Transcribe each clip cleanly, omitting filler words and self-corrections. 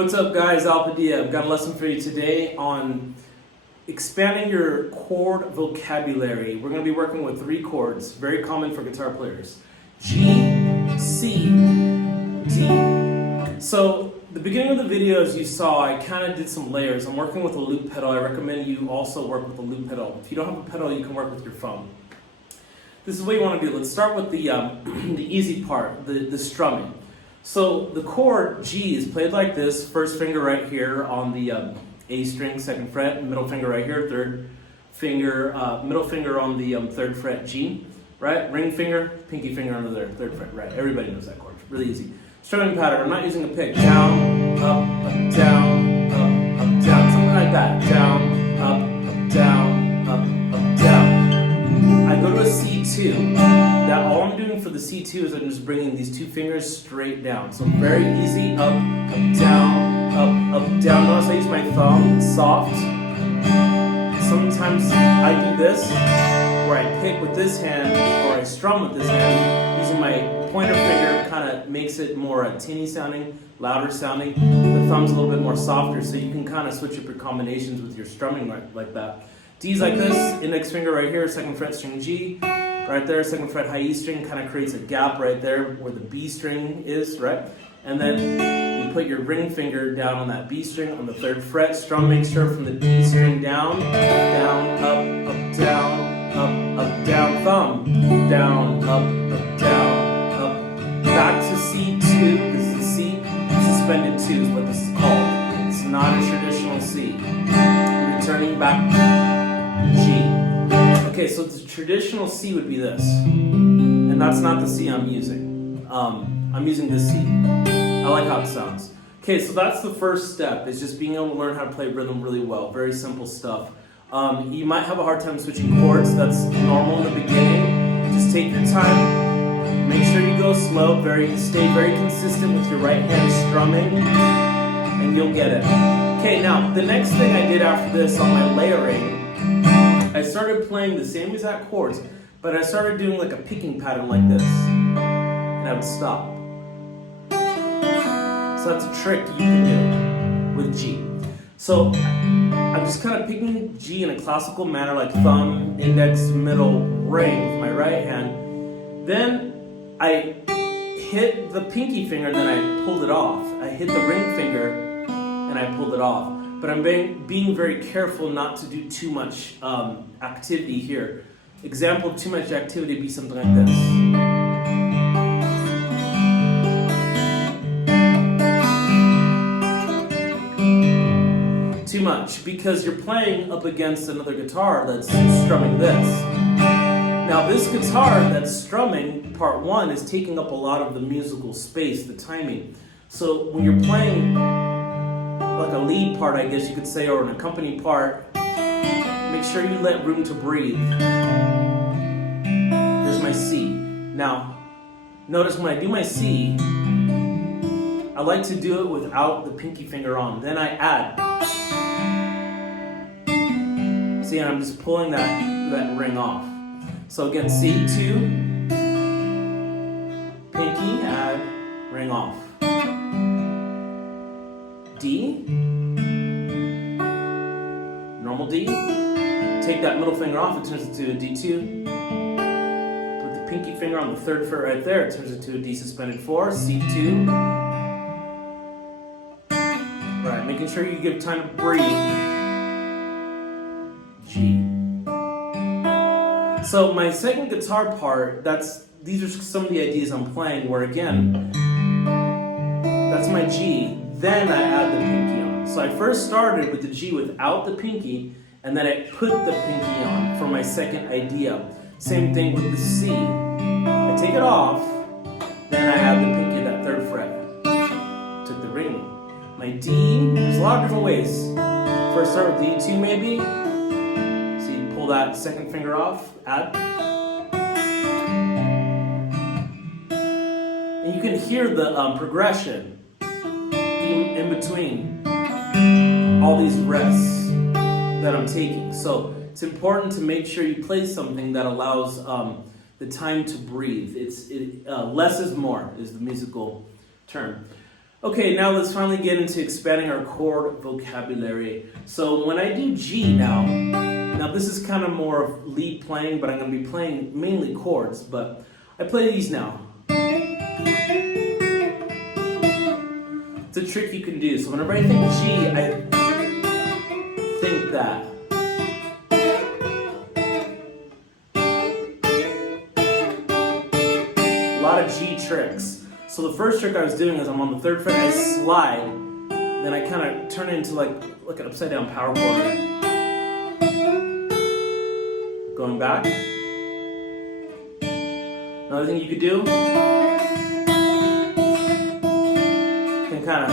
What's up, guys? Alpadilla. I've got a lesson for you today on expanding your chord vocabulary. We're going to be working with 3 chords, very common for guitar players. G, C, D. So, the beginning of the video, as you saw, I kind of did some layers. I'm working with a loop pedal. I recommend you also work with a loop pedal. If you don't have a pedal, you can work with your phone. This is what you want to do. Let's start with the easy part, the strumming. So the chord G is played like this. First finger right here on the A string, 2nd fret, middle finger right here, 3rd finger, middle finger on the 3rd fret G, right? Ring finger, pinky finger on the 3rd fret, right? Everybody knows that chord, really easy. Strumming pattern, I'm not using a pick. Down, up, down, up, down, something like that. Down, up, down, up, down. I go to a C2. Now all I'm doing for the C2 is I'm just bringing these 2 fingers straight down. So very easy, up, down, down. Notice I use my thumb, it's soft. Sometimes I do this, where I pick with this hand, or I strum with this hand, using my pointer finger kind of makes it more tinny sounding, louder sounding. The thumb's a little bit more softer, so you can kind of switch up your combinations with your strumming like that. D's like this, index finger right here, 2nd fret string G. Right there, 2nd fret high E string kind of creates a gap right there where the B string is, right? And then you put your ring finger down on that B string on the 3rd fret. Strum, make sure from the D string down, down, up, down, thumb, down, up, down, up, back to C2. This is a C, suspended 2 is what this is called. It's not a traditional C. Returning back G. Okay, so the traditional C would be this, and that's not the C I'm using. I'm using this C. I like how it sounds. Okay, so that's the first step, is just being able to learn how to play rhythm really well. Very simple stuff. You might have a hard time switching chords. That's normal in the beginning. Just take your time. Make sure you go slow. Stay very consistent with your right hand strumming, and you'll get it. Okay, now the next thing I did after this on my layering, I started playing the same exact chords, but I started doing like a picking pattern like this, and I would stop. So that's a trick you can do with G. So I'm just kind of picking G in a classical manner, like thumb, index, middle, ring with my right hand. Then I hit the pinky finger, and then I pulled it off. I hit the ring finger, and I pulled it off. But I'm being very careful not to do too much activity here. Example of too much activity would be something like this. Too much, because you're playing up against another guitar that's strumming this. Now this guitar that's strumming, part 1, is taking up a lot of the musical space, the timing. So when you're playing like a lead part, I guess you could say, or an accompany part, make sure you let room to breathe. Here's my C. Now, notice when I do my C, I like to do it without the pinky finger on. Then I add. See, and I'm just pulling that ring off. So again, C2, pinky, add, ring off. D, normal D, take that middle finger off, it turns into a D2, put the pinky finger on the 3rd fret right there, it turns into a D suspended 4, C2, right, making sure you give time to breathe, G. So my second guitar part, these are some of the ideas I'm playing, where again, that's my G. Then I add the pinky on. So I first started with the G without the pinky, and then I put the pinky on for my second idea. Same thing with the C. I take it off, then I add the pinky at that 3rd fret. Took the ring. My D, there's a lot of different ways. First start with D2 maybe. So you pull that 2nd finger off, add. And you can hear the progression in between all these rests that I'm taking. So it's important to make sure you play something that allows the time to breathe. Less is more is the musical term. Okay, now let's finally get into expanding our chord vocabulary. So when I do G now this is kind of more of lead playing, but I'm going to be playing mainly chords, but I play these now. It's a trick you can do. So whenever I think G, I think that. A lot of G tricks. So the first trick I was doing is I'm on the 3rd fret, I slide, then I kind of turn it into like an upside down power chord. Going back. Another thing you could do, you can kind of,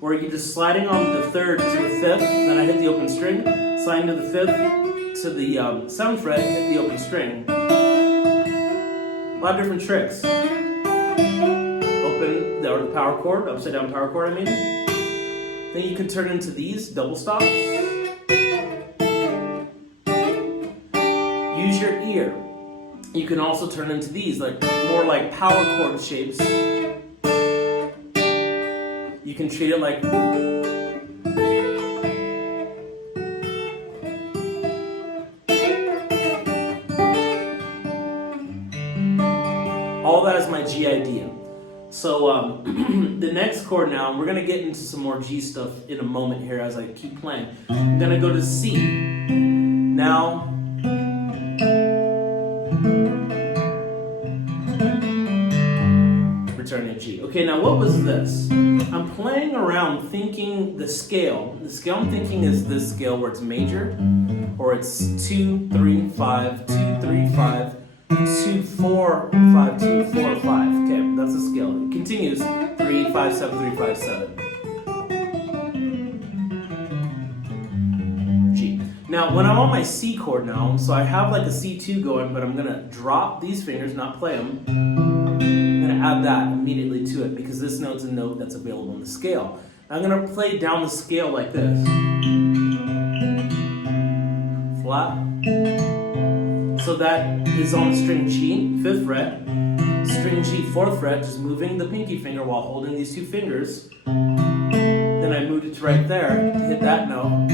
where you're just sliding on the 3rd to the 5th, then I hit the open string, sliding to the 5th to the 7th fret, hit the open string. A lot of different tricks. Open or the power chord, upside down power chord, I mean. Then you can turn into these double stops. Use your ear. You can also turn into these, like more like power chord shapes. You can treat it like all that is my G idea. So the next chord now, we're going to get into some more G stuff in a moment here as I keep playing. I'm going to go to C. Now, returning to G. Okay, now what was this? I'm playing around thinking the scale. The scale I'm thinking is this scale where it's major, or it's 2, 3, 5, 2, 3, 5. 2, 4, 5, 2, 4, 5. Okay, that's the scale. It continues 3, 5, 7, 3, 5, 7. G. Now, when I'm on my C chord now, so I have like a C2 going, but I'm going to drop these fingers, not play them. I'm going to add that immediately to it because this note's a note that's available on the scale. I'm going to play down the scale like this. Flat. So that is on string G, 5th fret, string G, 4th fret, just moving the pinky finger while holding these two fingers. Then I moved it to right there to hit that note.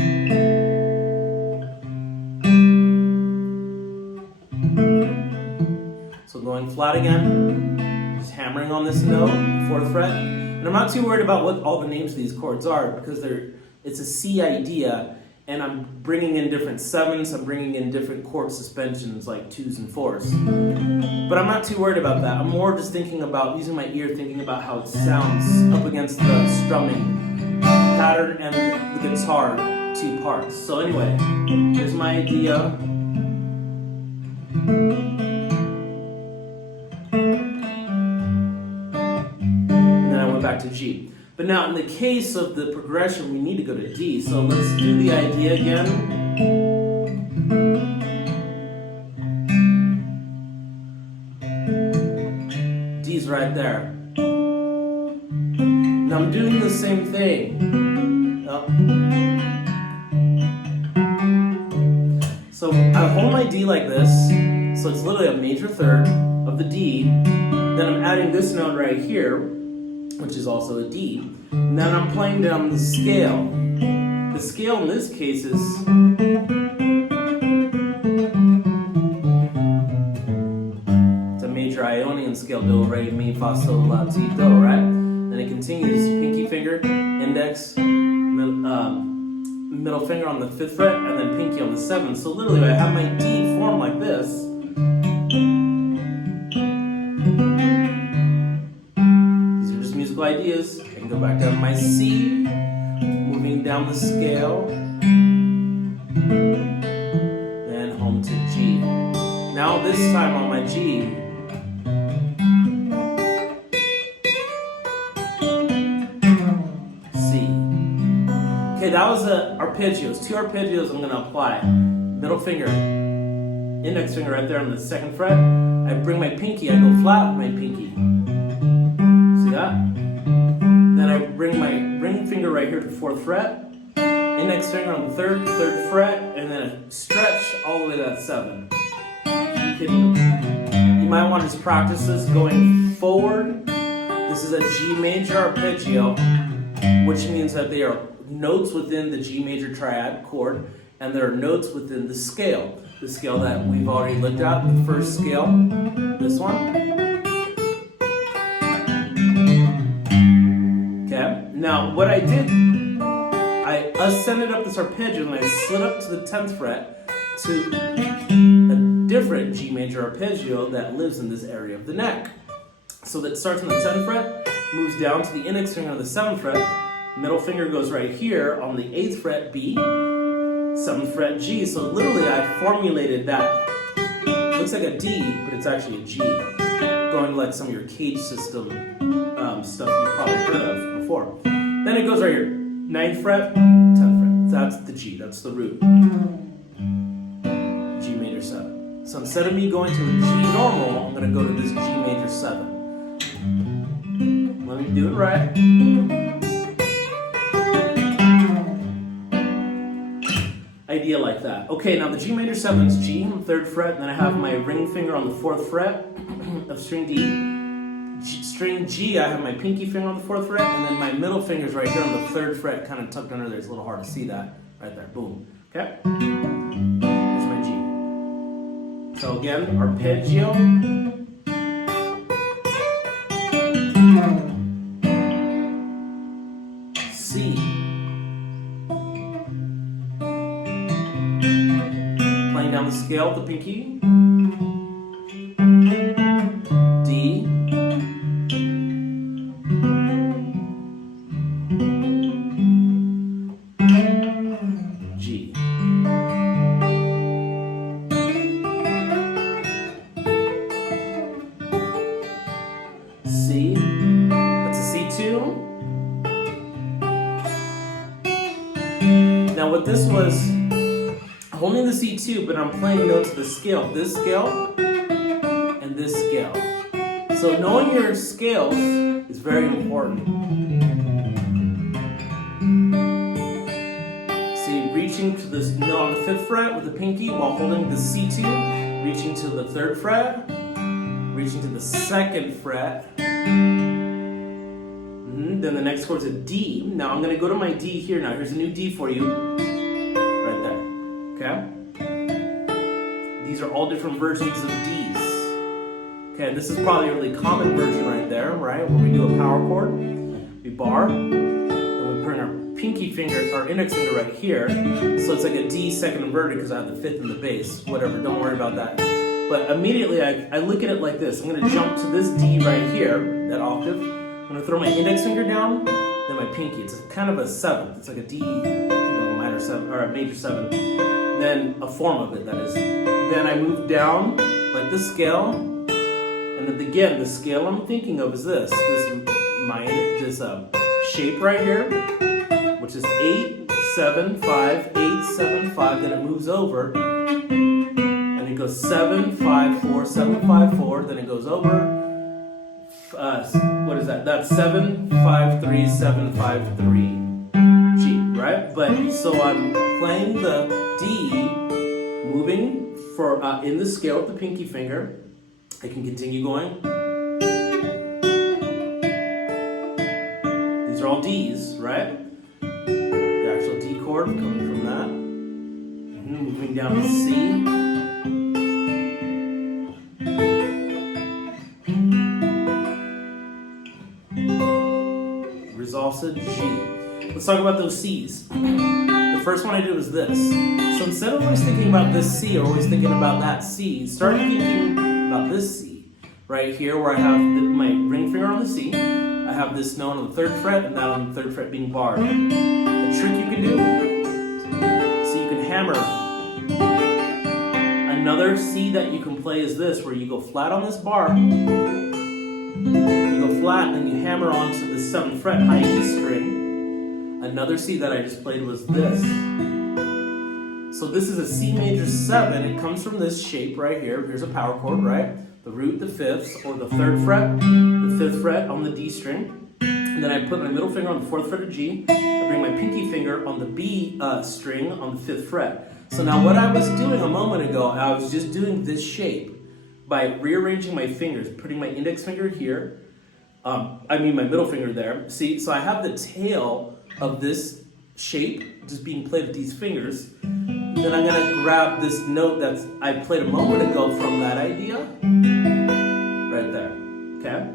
So going flat again, just hammering on this note, 4th fret. And I'm not too worried about what all the names of these chords are because it's a C idea. And I'm bringing in different 7s, I'm bringing in different chord suspensions like 2s and 4s. But I'm not too worried about that. I'm more just thinking about, using my ear, thinking about how it sounds up against the strumming pattern and the guitar 2 parts. So anyway, here's my idea. And then I went back to G. But now, in the case of the progression, we need to go to D. So let's do the idea again. D's right there. Now I'm doing the same thing. So I hold my D like this. So it's literally a major 3rd of the D. Then I'm adding this note right here, which is also a D. And then I'm playing down the scale. The scale in this case is it's a major Ionian scale, do, re, mi, fa, sol, la, ti, do, right? Then it continues, pinky finger, index, middle finger on the 5th fret, and then pinky on the 7th. So literally I have my D formed like this. Musical ideas. I can go back down my C, moving down the scale, then home to G. Now this time on my G, C. Okay, that was the arpeggios. 2 arpeggios I'm going to apply. Middle finger, index finger right there on the 2nd fret. I bring my pinky, I go flat with my pinky. See that? Then I bring my ring finger right here to the 4th fret, index finger on the 3rd fret, and then a stretch all the way to that 7. You might want to just practice this going forward. This is a G major arpeggio, which means that they are notes within the G major triad chord, and there are notes within the scale. The scale that we've already looked at, the first scale, this one. Okay, now what I did, I ascended up this arpeggio and I slid up to the 10th fret to a different G major arpeggio that lives in this area of the neck. So that starts on the 10th fret, moves down to the index finger on the 7th fret, middle finger goes right here on the 8th fret B, 7th fret G. So literally I formulated that. It looks like a D, but it's actually a G. Going like some of your cage system stuff you've probably heard of before. Then it goes right here, 9th fret, 10th fret. That's the G, that's the root. G major 7. So instead of me going to a G normal, I'm going to go to this G major 7. Let me do it right. Idea like that. Okay, now the G major 7 is G on the 3rd fret, and then I have my ring finger on the 4th fret of string D. String G, I have my pinky finger on the 4th fret, and then my middle finger is right here on the 3rd fret, kind of tucked under there. It's a little hard to see that. Right there, boom. Okay? Here's my G. So again, arpeggio. C. Playing down the scale with the pinky. D. G. C. That's a C2. Now what this was, holding the C2, but I'm playing notes of the scale. This scale and this scale. So knowing your scales is very important. See, reaching to this note on the 5th fret with the pinky while holding the C2, reaching to the 3rd fret, reaching to the 2nd fret. Then the next chord's a D. Now I'm going to go to my D here. Now here's a new D for you. Right there. Okay? These are all different versions of Ds. Okay, this is probably a really common version right there, right? Where we do a power chord. We bar. Then we bring our pinky finger, our index finger right here. So it's like a D second inverted because I have the 5th in the bass. Whatever, don't worry about that. But immediately I look at it like this. I'm going to jump to this D right here, that octave. I'm going to throw my index finger down, then my pinky. It's kind of a 7th. It's like a D, minor 7, or a major 7. Then a form of it, that is. Then I move down like this scale, and then again, the scale I'm thinking of is this shape right here, which is 8, 7, 5, 8, 7, 5. Then it moves over, and it goes 7, 5, 4, 7, 5, 4. Then it goes over. What is that? That's 7, 5, 3, 7, 5, 3, G, right? But so I'm playing the D, moving for in the scale with the pinky finger. I can continue going. These are all Ds, right? The actual D chord coming from that. Moving down to C. Also G. Let's talk about those C's. The first one I did was this. So instead of always thinking about this C or always thinking about that C, start thinking about this C right here where I have my ring finger on the C. I have this note on the 3rd fret and that on the 3rd fret being barred. The trick you can do, so you can hammer. Another C that you can play is this, where you go flat on this bar. You go flat and then you hammer onto the 7th fret high E string. Another C that I just played was this. So this is a C major 7. It comes from this shape right here. Here's a power chord, right? The root, the 5th, or the 3rd fret, the 5th fret on the D string. And then I put my middle finger on the 4th fret of G. I bring my pinky finger on the B string on the 5th fret. So now what I was doing a moment ago, I was just doing this shape by rearranging my fingers, putting my index finger here, I mean my middle finger there. See, so I have the tail of this shape just being played with these fingers. Then I'm gonna grab this note that I played a moment ago from that idea, right there, okay?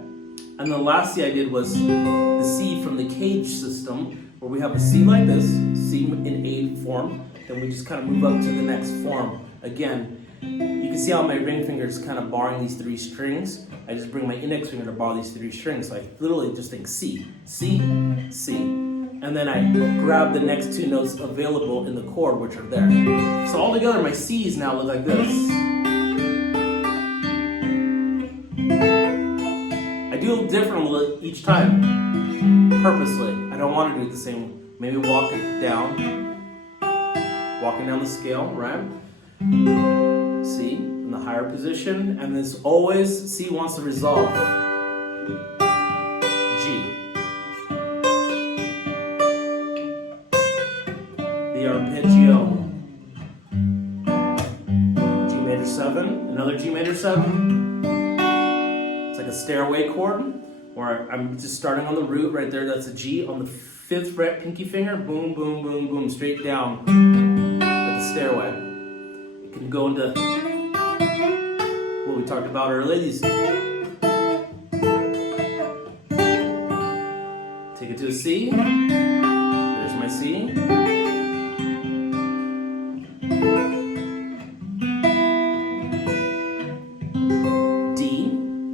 And the last C I did was the C from the cage system, where we have a C like this, C in A form, then we just kind of move up to the next form. Again, you can see how my ring finger is kind of barring these three strings. I just bring my index finger to bar these three strings, so I literally just think C, C, C. And then I grab the next two notes available in the chord, which are there. So all together, my C's now look like this. I do it differently each time, purposely. I don't want to do it the same. Maybe walk it down, walking down the scale, right? C in the higher position, and this always C wants to resolve. G. The arpeggio. G major 7, another G major 7. It's like a stairway chord, where I'm just starting on the root right there. That's a G on the 5th fret, pinky finger. Boom, boom, boom, boom, straight down like a stairway. It can go into what we talked about earlier. These. Take it to a C. There's my C.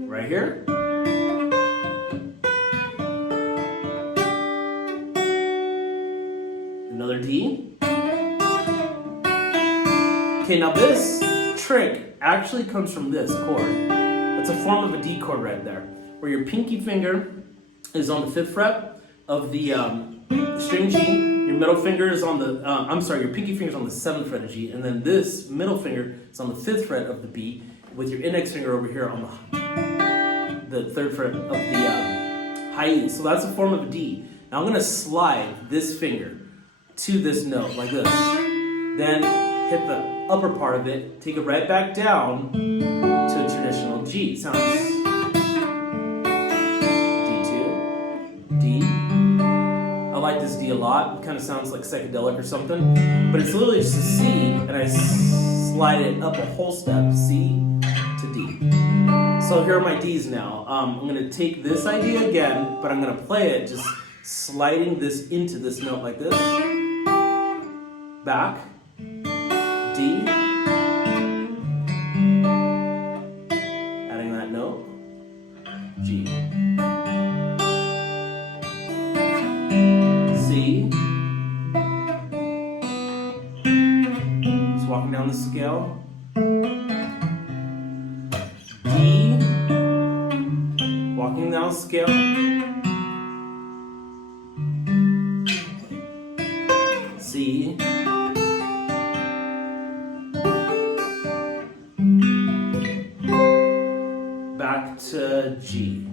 Right here. Another D. Okay, now this trick actually comes from this chord. It's a form of a D chord right there, where your pinky finger is on the 5th fret of the string G. Your middle finger is on the, your pinky finger is on the 7th fret of G, and then this middle finger is on the 5th fret of the B, with your index finger over here on the 3rd fret of the high E. So that's a form of a D. Now I'm going to slide this finger to this note like this. Then hit the upper part of it, take it right back down to a traditional G. It sounds D2, D. I like this D a lot. It kind of sounds like psychedelic or something. But it's literally just a C, and I slide it up a whole step, C to D. So here are my Ds now. I'm going to take this idea again, but I'm going to play it just sliding this into this note like this. Back. D. Adding that note. G. C. Just walking down the scale. D. Walking down the scale. C. Back to G.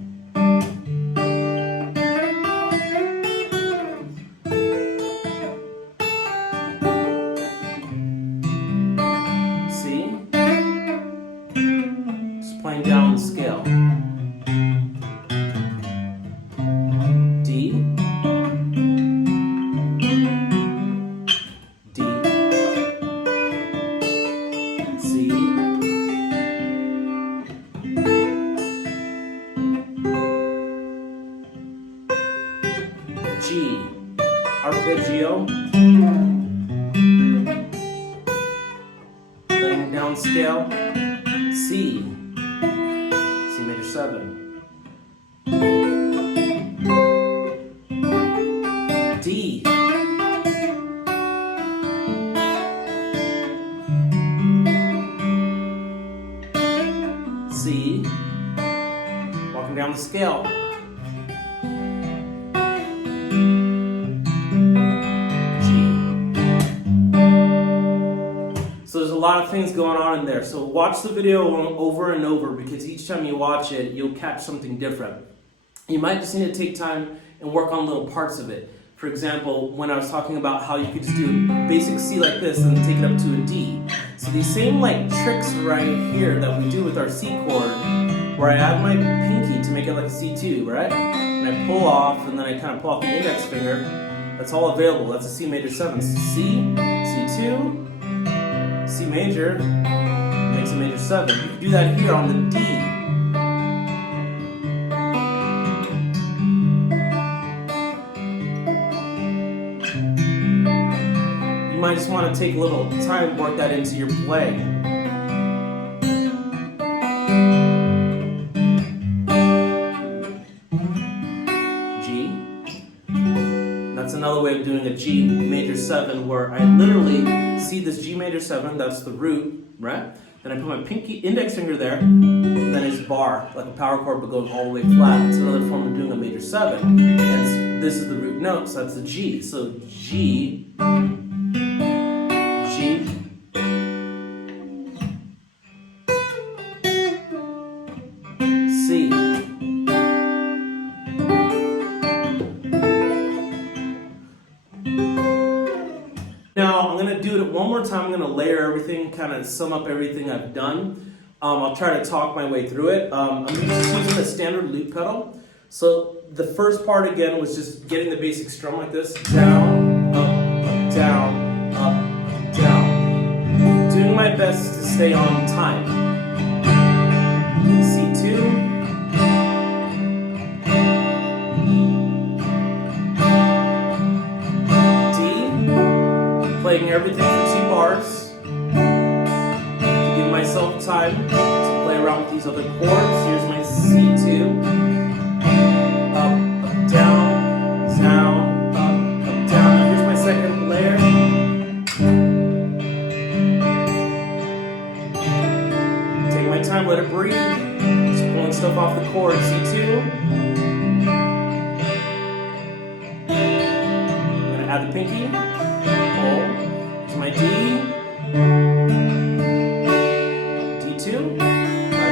C. Just playing down the scale. D. D. C. G, arpeggio, laying down scale, C, C major 7, D, C, walking down the scale. So there's a lot of things going on in there. So watch the video over and over, because each time you watch it, you'll catch something different. You might just need to take time and work on little parts of it. For example, when I was talking about how you could just do a basic C like this and take it up to a D. So So these same like tricks right here that we do with our C chord, where I add my pinky to make it like a C2, right? And I pull off, and then I kind of pull off the index finger. That's all available. That's a C major 7. So C, C2, C major, makes a major 7. You can do that here on the D. You might just want to take a little time and work that into your playing. That's another way of doing a G major 7, where I literally see this G major 7, that's the root, right? Then I put my pinky index finger there, and then it's bar, like a power chord, but going all the way flat. It's another form of doing a major 7. And this is the root note, so that's the G. So G, G, C. Now, I'm going to do it one more time. I'm going to layer everything, kind of sum up everything I've done. I'll try to talk my way through it. I'm just using the standard loop pedal. So the first part, again, was just getting the basic strum like this. Down, up, down, up, down. Doing my best to stay on time. C2. Playing everything for 2 bars to give myself time to play around with these other chords. Here's my C2, up, down, down, up, down. Now here's my second layer. Take my time, let it breathe. Just pulling stuff off the chord. C2. I'm gonna add the pinky. Pull. Here's my D, D2, I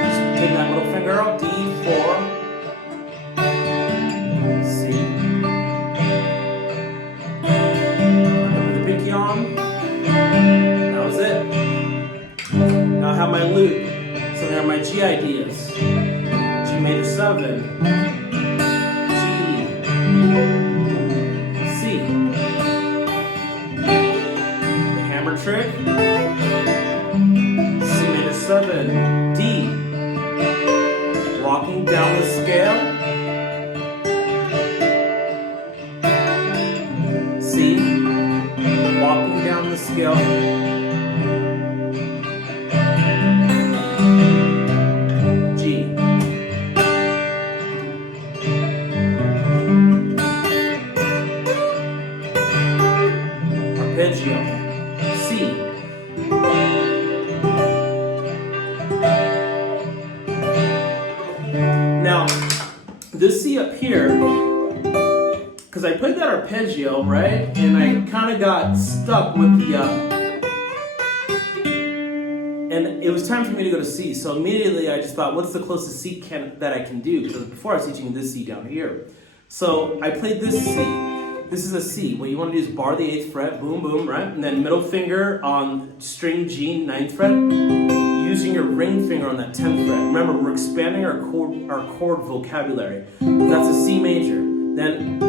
just take that middle finger out, D4, C, I put the pinky on, that was it. Now I have my loop, so there are my G ideas, G major 7, G, C, trick, C major 7, D, walking down the scale, C, walking down the scale, G, arpeggio, C. Now, this C up here, because I played that arpeggio, right? And I kind of got stuck with the, and it was time for me to go to C. So immediately I just thought, what's the closest C that I can do? Because before I was teaching this C down here. So I played this C. This is a C. What you want to do is bar the 8th fret, boom, boom, right? And then middle finger on string G, 9th fret, using your ring finger on that 10th fret. Remember, we're expanding our chord vocabulary. That's a C major. Then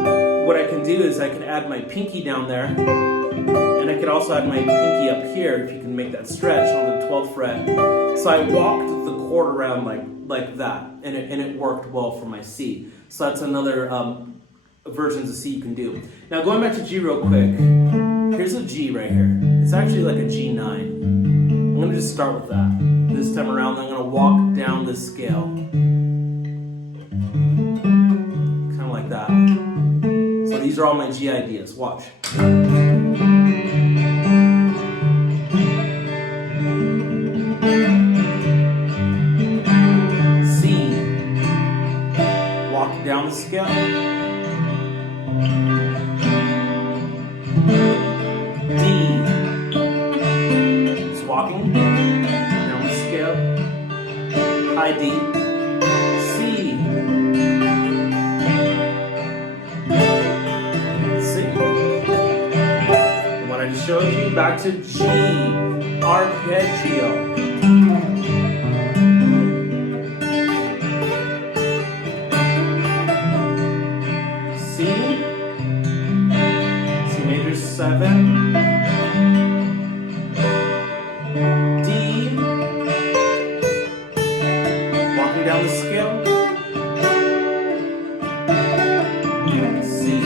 what I can do is I can add my pinky down there, and I could also add my pinky up here, if you can make that stretch, on the 12th fret. So I walked the chord around like that, and it worked well for my C. So that's another versions of C you can do. Now going back to G real quick, here's a G right here. It's actually like a G9. I'm going to just start with that. This time around I'm going to walk down the scale. Kind of like that. So these are all my G ideas. Watch. C. Walk down the scale. D, just walking down the scale, high D, C, C. And what I just showed you back back to G, arpeggio. C major 7, D, walking down the scale, C,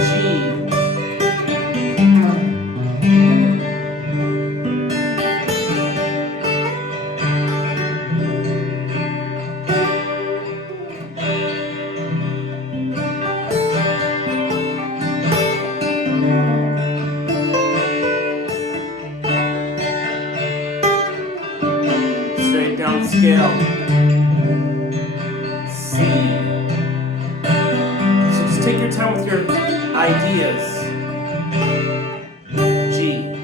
G, straight down the scale, C. So just take your time with your ideas. G.